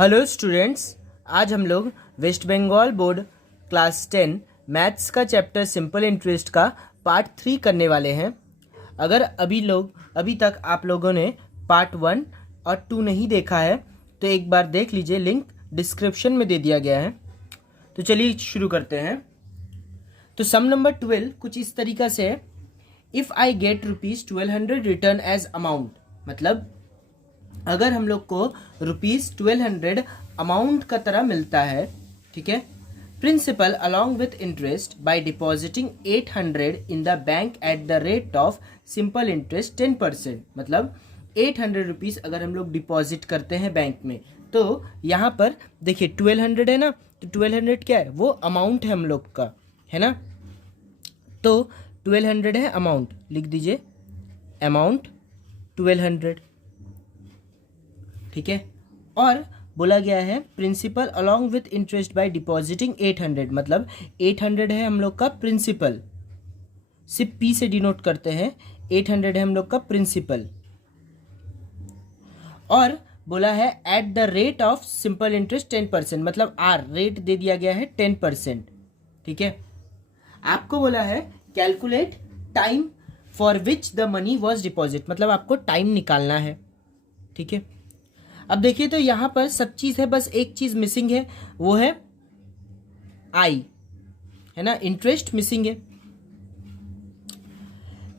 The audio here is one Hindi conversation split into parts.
हेलो स्टूडेंट्स, आज हम लोग West Bengal board class 10 maths का चैप्टर सिंपल इंटरेस्ट का पार्ट 3 करने वाले हैं। अगर अभी तक आप लोगों ने पार्ट 1 और 2 नहीं देखा है तो एक बार देख लीजिए, लिंक डिस्क्रिप्शन में दे दिया गया है। तो चलिए शुरू करते हैं। तो सम नंबर 12 कुछ इस तरीका से है, if I get ₹1200 return as amount, मतलब अगर हम लोग को ₹1200 अमाउंट का तरह मिलता है, ठीक है, principal along with interest by depositing 800 in the bank at the rate of simple interest 10%, मतलब 800 रुपीज़ अगर हम लोग डिपॉजिट करते हैं बैंक में, तो यहाँ पर देखिए 1200 है ना, तो 1200 क्या है, वो अमाउंट है हम लोग का, है ना। तो 1200 है अमाउंट, लिख दीजिए अमाउंट 1200, ठीक है। और बोला गया है principal along with interest by depositing 800, मतलब 800 है हम लोग का प्रिंसिपल, सिर्फ पी से डिनोट करते हैं, 800 है हम लोग का प्रिंसिपल। और बोला है at the rate of simple interest 10%, मतलब आर रेट दे दिया गया है 10%, ठीक है। आपको बोला है calculate time for which the money was deposit, मतलब आपको टाइम निकालना है, ठीक है। अब देखिए तो यहाँ पर सब चीज़ है, बस एक चीज़ मिसिंग है, वो है आई, है ना, इंटरेस्ट मिसिंग है।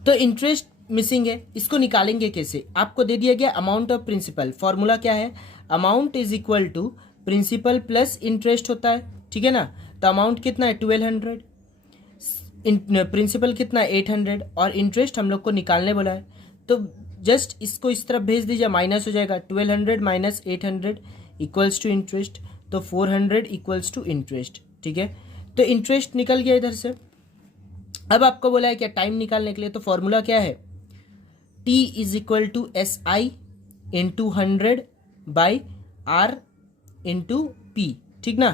तो इंटरेस्ट मिसिंग है, इसको निकालेंगे कैसे, आपको दे दिया गया अमाउंट ऑफ प्रिंसिपल। फॉर्मूला क्या है, amount is equal to principal plus interest होता है, ठीक है ना। तो अमाउंट कितना है 1200, प्रिंसिपल कितना है 800, और इंटरेस्ट हम लोग को निकालने बोला है। तो जस्ट इसको इस तरफ भेज दीजिए, माइनस हो जाएगा, 1200 माइनस 800 इक्वल्स टू इंटरेस्ट, तो 400 इक्वल्स टू इंटरेस्ट, ठीक है। तो इंटरेस्ट निकल गया इधर से। अब आपको बोला है क्या, टाइम निकालने के लिए, तो फॉर्मूला क्या है, T is equal to SI into 100 by R into P, ठीक ना।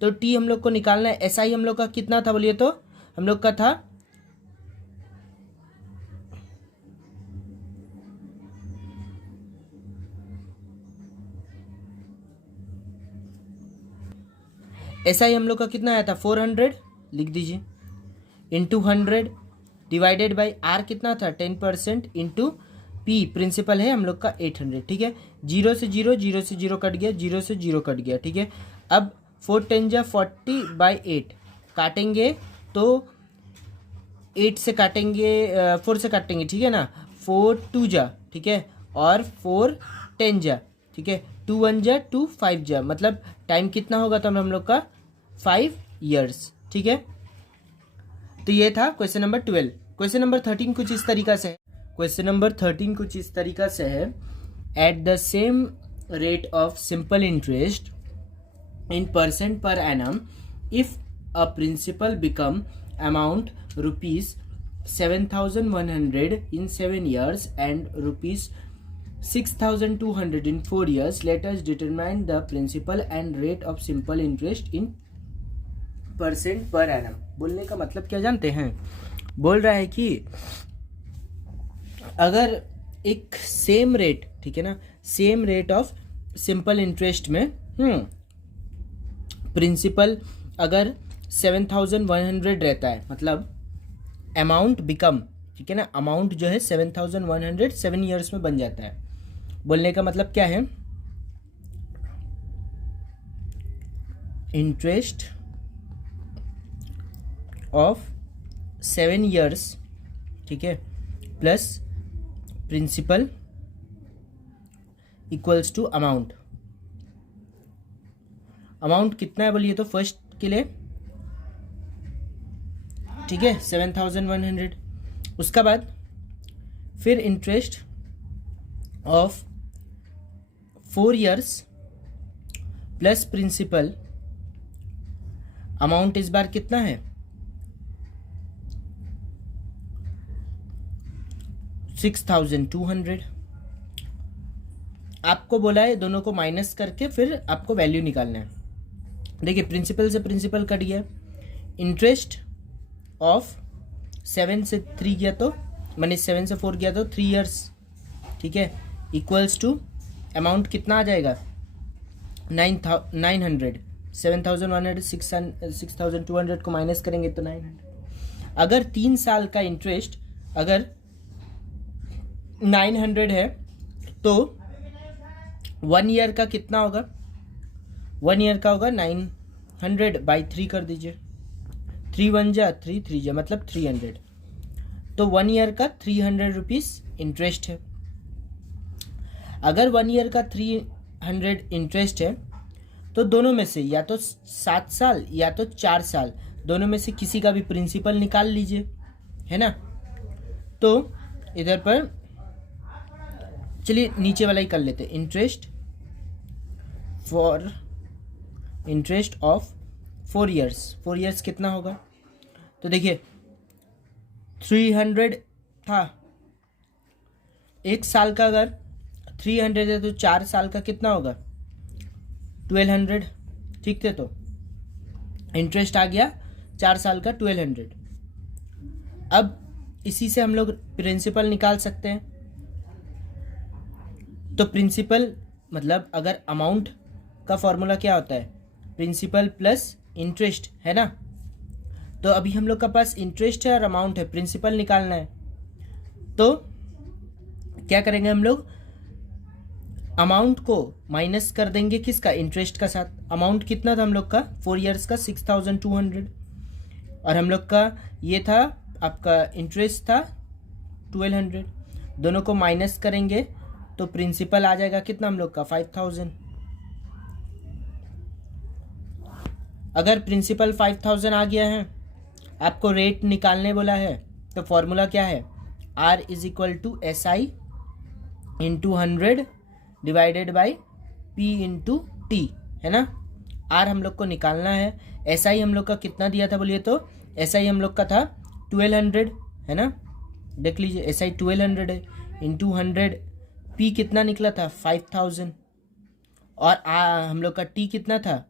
तो T हम लोग को निकालना है, SI हम लोग का कितना था बोलिए, तो हम लोग का था SI हम लोग का कितना आया था 400, लिख दीजिए, इंटू 100 डिवाइडेड बाई R कितना था 10% इंटू P प्रिंसिपल है हम लोग का 800, ठीक है। 0 से 0, 0 से 0 कट गया, 0 से 0 कट गया, ठीक है। अब 4 10 जा 40 बाई 8 काटेंगे, तो 8 से काटेंगे, 4 से काटेंगे, ठीक है ना, 4 2 जा, ठीक है, और 4 10 जा, ठीक है, 2 1 जा 2 5 जा, मतलब टाइम कितना होगा तो हम लोग का 5 years, ठीक है। तो ये था क्वेश्चन नंबर 12। क्वेश्चन नंबर 13 कुछ इस तरीका से है, क्वेश्चन नंबर 13 कुछ इस तरीका से है, at the same rate of simple interest in percent per annum if a principal become amount ₹7,100 in 7 years and ₹6,200 in 4 years, let us determine the principal and rate of simple interest in percent per annum. बोलने का मतलब क्या जानते हैं, बोल रहा है कि अगर एक सेम रेट, ठीक है ना, same rate of simple interest में प्रिंसिपल अगर 7,100 रहता है, मतलब अमाउंट बिकम, ठीक है ना, अमाउंट जो है 7,100 7 ईयर्स में बन जाता है। बोलने का मतलब क्या है, इंटरेस्ट ऑफ 7 ईयर्स, ठीक है, plus principal equals to amount. Amount कितना है बोलिए, तो फर्स्ट के लिए, ठीक है, 7,100, उसका बाद फिर interest of 4 years plus principal, amount इस बार कितना है 6,200। आपको बोला है दोनों को माइनस करके फिर आपको वैल्यू निकालना है। देखिए प्रिंसिपल से प्रिंसिपल कट गया, इंटरेस्ट ऑफ 7 से 3 गया, तो मैंने 7 से 4 गया तो 3 ईयर्स, ठीक है, इक्वल्स टू अमाउंट कितना आ जाएगा 900, 7,100, 6,200 को माइनस करेंगे तो 900। अगर 3 साल का इंटरेस्ट अगर 900 है तो 1 ईयर का कितना होगा? 1 ईयर का होगा 900 बाई 3 कर दीजिए, 3 1 जा 3 3 जा मतलब 300। तो 1 ईयर का 300 रुपीज़ इंटरेस्ट है। अगर 1 ईयर का 300 इंटरेस्ट है तो दोनों में से या तो 7 साल या तो 4 साल, दोनों में से किसी का भी प्रिंसिपल निकाल लीजिए, है ना। तो इधर पर चलिए नीचे वाला ही कर लेते हैं, इंटरेस्ट ऑफ 4 ईयर्स। 4 ईयर्स कितना होगा? तो देखिए 300 था, 1 साल का अगर 300 है तो 4 साल का कितना होगा? 1200। ठीक थे, तो इंटरेस्ट आ गया 4 साल का 1200। अब इसी से हम लोग प्रिंसिपल निकाल सकते हैं। तो प्रिंसिपल मतलब अगर अमाउंट का फॉर्मूला क्या होता है? प्रिंसिपल प्लस इंटरेस्ट, है ना। तो अभी हम लोग का पास इंटरेस्ट है और अमाउंट है, प्रिंसिपल निकालना है। तो क्या करेंगे हम लोग? अमाउंट को माइनस कर देंगे किसका? इंटरेस्ट का साथ। अमाउंट कितना था हम लोग का 4 ईयर्स का? 6,200। और हम लोग का ये था, आपका इंटरेस्ट था 1200। दोनों को माइनस करेंगे तो प्रिंसिपल आ जाएगा कितना हम लोग का? 5,000। अगर प्रिंसिपल 5,000 आ गया है, आपको रेट निकालने बोला है, तो फॉर्मूला क्या है? R is equal to SI into 100 divided by P into T, है ना। R हम लोग को निकालना है। SI हम लोग का कितना दिया था बोलिए तो? SI हम लोग का था 1200, है ना। देख लीजिए SI 1200 है, इंटू 100। P कितना निकला था? 5,000। और हम लोग का T कितना था?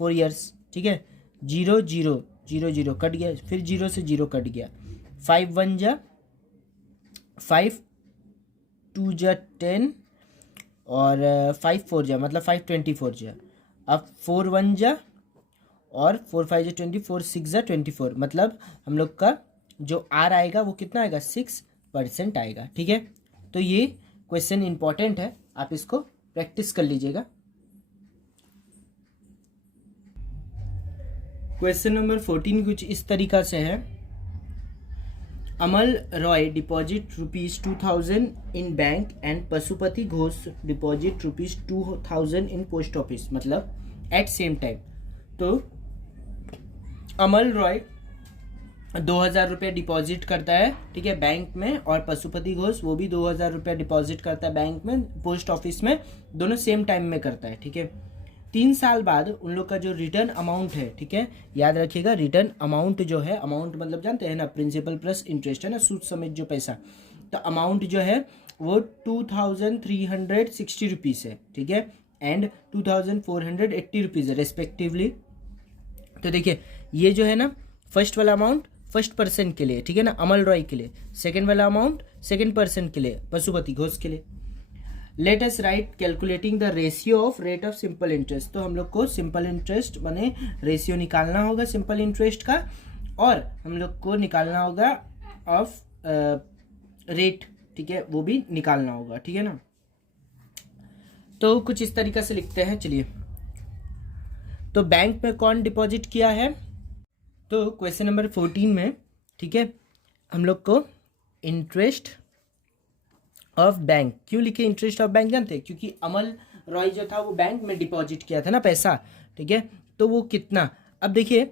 4 ईयर्स। ठीक है, 0 0 0 0 कट गया, फिर 0 से 0 कट गया। 5 1 जा 5, 2 जा 10 और 5 4 जा मतलब 5 24 जा। अब 4 1 जा और 4 5 जा 20, 4 6 जा 24, मतलब हम लोग का जो R आएगा वो कितना आएगा? 6% आएगा। ठीक है, तो ये क्वेश्चन इंपॉर्टेंट है, आप इसको प्रैक्टिस कर लीजिएगा। क्वेश्चन नंबर 14 कुछ इस तरीका से है। Amal Roy deposit ₹2000 in bank and Pashupati Ghosh deposit ₹2000 in post office, मतलब एट सेम टाइम। तो अमल रॉय 2,000 रुपये डिपॉजिट करता है, ठीक है, बैंक में, और पशुपति घोष वो भी 2,000 रुपये डिपॉजिट करता है बैंक में, पोस्ट ऑफिस में, दोनों सेम टाइम में करता है। ठीक है, 3 साल बाद उन लोग का जो रिटर्न अमाउंट है, ठीक है, याद रखिएगा रिटर्न अमाउंट जो है, अमाउंट मतलब जानते हैं ना, प्रिंसिपल प्लस इंटरेस्ट, है ना, सूद समेत जो पैसा, तो अमाउंट जो है वो 2,360 रुपीज़ है। ठीक है, एंड 2,480 रुपीज़ है रेस्पेक्टिवली। तो देखिए ये जो है ना, फर्स्ट वाला अमाउंट फर्स्ट पर्सन के लिए, ठीक है ना, अमल रॉय के लिए, सेकेंड वाला अमाउंट सेकेंड पर्सन के लिए, पशुपति घोष के लिए। Let us right calculating the ratio of rate of simple interest. तो हम लोग को सिंपल इंटरेस्ट माने रेशियो निकालना होगा सिंपल इंटरेस्ट का, और हम लोग को निकालना होगा ऑफ रेट, ठीक है, वो भी निकालना होगा। ठीक है ना, तो कुछ इस तरीके से लिखते हैं। चलिए, तो बैंक में कौन डिपॉजिट किया है? तो क्वेश्चन नंबर 14 में, ठीक है, हम लोग को इंटरेस्ट ऑफ बैंक, क्यों लिखे इंटरेस्ट ऑफ बैंक जानते हैं? क्योंकि अमल रॉय जो था वो बैंक में डिपॉजिट किया था ना पैसा, ठीक है, तो वो कितना। अब देखिए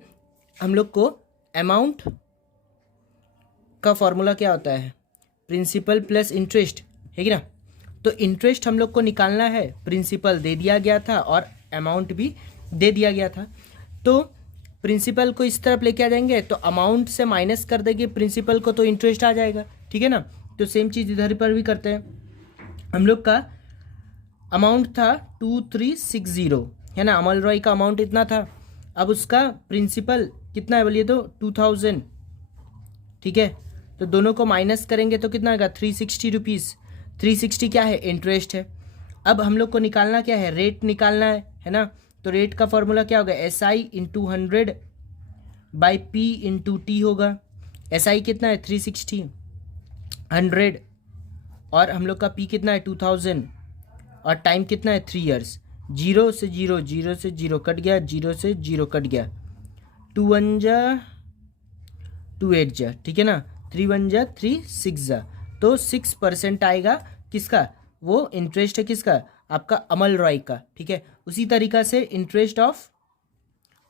हम लोग को अमाउंट का फॉर्मूला क्या होता है? प्रिंसिपल प्लस इंटरेस्ट, है कि ना। तो इंटरेस्ट हम लोग को निकालना है, प्रिंसिपल दे दिया गया था और अमाउंट भी दे दिया गया था। तो प्रिंसिपल को इस तरफ लेके आ जाएंगे तो अमाउंट से माइनस कर देंगे प्रिंसिपल को, तो इंटरेस्ट आ जाएगा। ठीक है ना, तो सेम चीज़ इधर पर भी करते हैं। हम लोग का अमाउंट था 2360, है ना, अमल रॉय का अमाउंट इतना था। अब उसका प्रिंसिपल कितना है बोलिए तो 2000, ठीक है, तो दोनों को माइनस करेंगे तो कितना आएगा? 360 रुपीज़। 360 क्या है? इंटरेस्ट है। अब हम लोग को निकालना क्या है? रेट निकालना है है ना। तो रेट का फॉर्मूला क्या होगा, S I into 100 by P into T होगा। एस आई कितना है 360, 100 और हम लोग का पी कितना है 2000 और टाइम कितना है 3 ईयर्स। जीरो से जीरो, जीरो से जीरो कट गया, जीरो से जीरो कट गया, 2 1 जा 2 8 जा, ठीक है ना, 3 1 जा 3 6 जा, तो 6% आएगा किसका, वो इंटरेस्ट है किसका, आपका अमल रॉय का, ठीक है। उसी तरीका से इंटरेस्ट ऑफ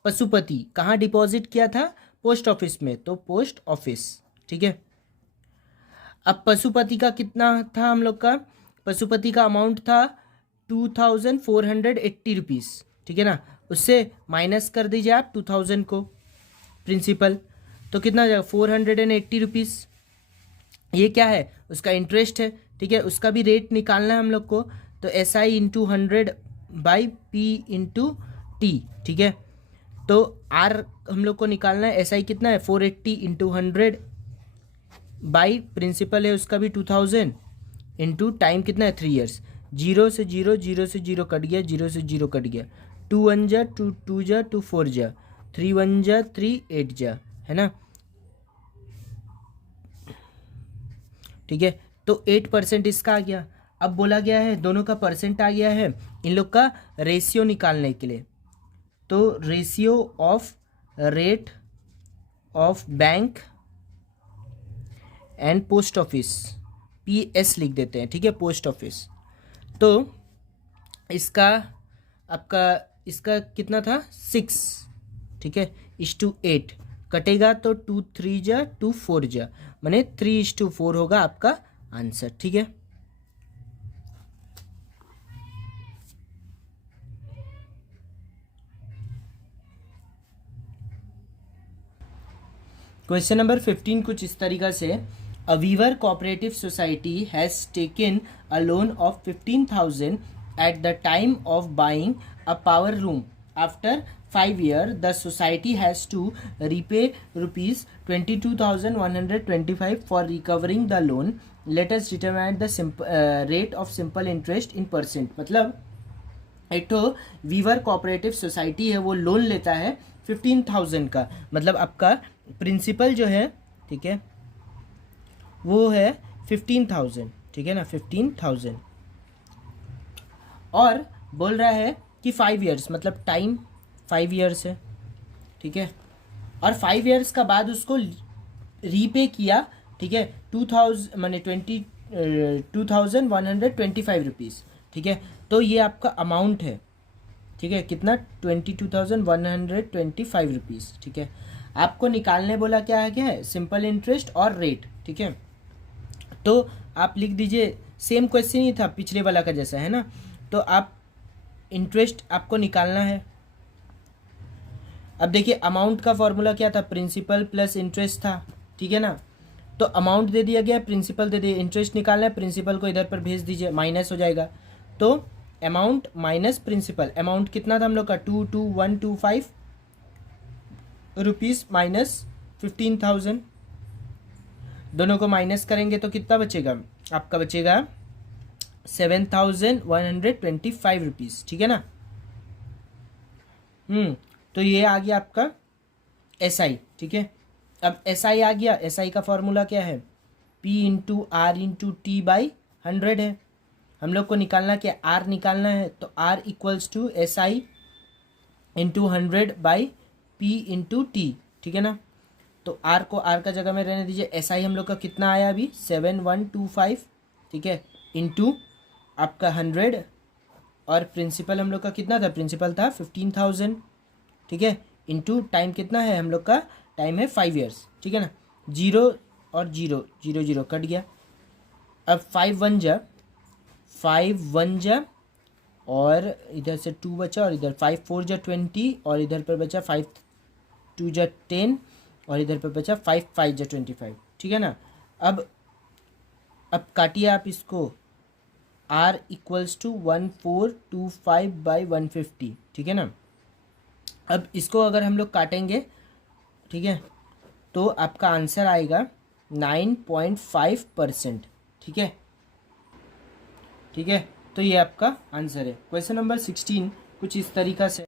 पशुपति कहाँ डिपॉजिट किया था, पोस्ट ऑफिस में, तो पोस्ट ऑफिस, ठीक है। अब पशुपति का कितना था हम लोग का, पशुपति का अमाउंट था 2480 रुपीज़, ठीक है ना। उससे माइनस कर दीजिए आप 2000 को प्रिंसिपल, तो कितना जाएगा 480 रुपीज़। ये क्या है, उसका इंटरेस्ट है, ठीक है। उसका भी रेट निकालना है हम लोग को, तो S I into 100 by P into T, ठीक है। तो आर हम लोग को निकालना है, एस आई कितना है 480 इंटू 100 बाई प्रिंसिपल है उसका भी 2000 इंटू टाइम कितना है 3 ईयर्स। जीरो से जीरो, जीरो से जीरो कट गया, जीरो से जीरो कट गया, 2 1 जा 2 2 जा 2 4 जा, 3 1 जा 3 8 जा, है ना, ठीक है। तो 8% इसका आ गया। अब बोला गया है दोनों का परसेंट आ गया है, इन लोग का रेशियो निकालने के लिए, तो ratio of rate of bank and post office, PS लिख देते हैं, ठीक है, पोस्ट ऑफिस। तो इसका आपका इसका कितना था 6, ठीक है, 1:8 कटेगा, तो 2 3 जा 2 4 जा, माने 3:4 होगा आपका आंसर, ठीक है। क्वेश्चन नंबर 15 कुछ इस तरीका से, a weaver cooperative society has taken a loan of 15,000 at the time of buying a power room. After 5 years the society has to repay rupees 22,125 for recovering the loan. Let us determine the rate of simple interest in percent। मतलब एक तो वीवर कोऑपरेटिव सोसाइटी है, वो लोन लेता है 15,000 का, मतलब आपका प्रिंसिपल जो है, ठीक है, वो है 15,000, ठीक है ना, 15,000, और बोल रहा है कि 5 years, मतलब टाइम 5 years है, ठीक है, और 5 years का बाद उसको रीपे किया, ठीक है, 2000 माने 22,125 रुपीज़, ठीक है। तो ये आपका अमाउंट है, ठीक है, कितना 22,125 रुपीज़, ठीक है। आपको निकालने बोला क्या है, क्या है, सिंपल इंटरेस्ट और रेट, ठीक है। तो आप लिख दीजिए, सेम क्वेश्चन ही था पिछले वाला का जैसा, है ना। तो आप इंटरेस्ट आपको निकालना है। अब देखिए अमाउंट का फॉर्मूला क्या था, प्रिंसिपल प्लस इंटरेस्ट था, ठीक है ना। तो अमाउंट दे दिया गया, प्रिंसिपल दे दिया, इंटरेस्ट निकालना है, प्रिंसिपल को इधर पर भेज दीजिए, माइनस हो जाएगा। तो अमाउंट माइनस प्रिंसिपल, अमाउंट कितना था हम लोग का 22,125 रुपीज़ माइनस 15,000, दोनों को माइनस करेंगे तो कितना बचेगा, आपका बचेगा 7,125 रुपीज़, ठीक है ना। तो ये आ गया आपका SI, ठीक है। अब SI आ गया, SI का फॉर्मूला क्या है, P into R into T by 100 है। हम लोग को निकालना क्या, R निकालना है, तो R equals to SI into 100 by P into T, ठीक है ना। तो R को R का जगह में रहने दीजिए। SI हम लोग का कितना आया अभी 7,125, ठीक है, इंटू आपका 100, और प्रिंसिपल हम लोग का कितना था, प्रिंसिपल था 15,000, ठीक है, इंटू टाइम कितना है हम लोग का, टाइम है 5 years, ठीक है ना। जीरो और जीरो, जीरो जीरो कट गया। अब 5 1 जा 5 1 जा, और इधर से 2 बचा, और इधर 5 4 जा 20, और इधर पर बचा 5 2 जा 10, और इधर पर बचा 5 5 जा 25, ठीक है ना। अब काटिए आप इसको, R इक्वल्स टू 1425 बाई 150, ठीक है ना। अब इसको अगर हम लोग काटेंगे, ठीक है, तो आपका आंसर आएगा 9.5%, ठीक है, ठीक है। तो ये आपका आंसर है। क्वेश्चन नंबर 16, कुछ इस तरीक़ा से।